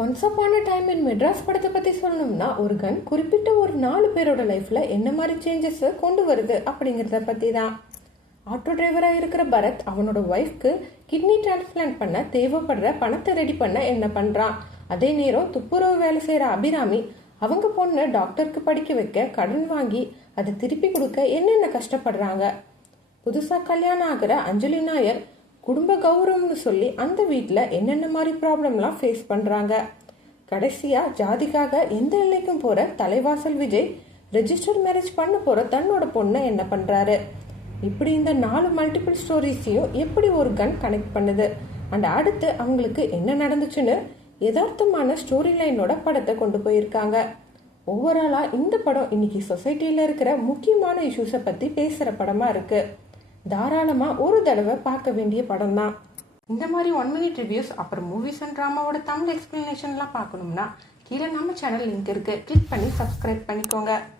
Once upon a time in Madras படத்தை பற்றி சொல்லணும்னா ஒரு கன் குறிப்பிட்ட ஒரு 4 பேரோட லைஃப்பில் என்ன மாதிரி சேஞ்சஸை கொண்டு வருது அப்படிங்கிறத பற்றி தான். ஆட்டோ டிரைவராக இருக்கிற பரத் அவனோட ஒய்ஃப்க்கு கிட்னி டிரான்ஸ்பிளான்ட் பண்ண தேவைப்படுற பணத்தை ரெடி பண்ண என்ன பண்ணுறான். அதே நேரம் துப்புரவு வேலை செய்கிற அபிராமி அவங்க பொண்ணை டாக்டருக்கு படிக்க வைக்க கடன் வாங்கி அதை திருப்பி கொடுக்க என்னென்ன கஷ்டப்படுறாங்க. புதுசாக கல்யாணம் ஆகிற அஞ்சலி நாயர் குடும்ப கௌரவம்னு சொல்லி அந்த வீட்டில் என்னென்ன மாதிரி ப்ராப்ளம்லாம் ஃபேஸ் பண்ணுறாங்க. கடைசியாக ஜாதிக்காக எந்த எல்லைக்கும் போகிற தலைவாசல் விஜய் ரெஜிஸ்டர் மேரேஜ் பண்ண போகிற தன்னோட பொண்ணை என்ன பண்ணுறாரு. இப்படி இந்த 4 மல்டிபிள் ஸ்டோரிஸையும் எப்படி ஒரு கன் கனெக்ட் பண்ணுது அண்ட் அடுத்து அவங்களுக்கு என்ன நடந்துச்சுன்னு யதார்த்தமான ஸ்டோரி லைனோட படத்தை கொண்டு போயிருக்காங்க. ஓவராலாக இந்த படம் இன்னைக்கு சொசைட்டியில் இருக்கிற முக்கியமான இஷ்யூஸை பற்றி பேசுகிற படமாக இருக்குது. தாராளமாக ஒரு தடவை பார்க்க வேண்டிய படம் தான். இந்த மாதிரி 1 மினிட் ரிவ்யூஸ் அப்புறம் மூவிஸ் அண்ட் ட்ராமாவோட தமிழ் எக்ஸ்பிளனேஷன்லாம் பார்க்கணும்னா கீழே நம்ம சேனல் லிங்க் இருக்குது, கிளிக் பண்ணி சப்ஸ்கிரைப் பண்ணிக்கோங்க.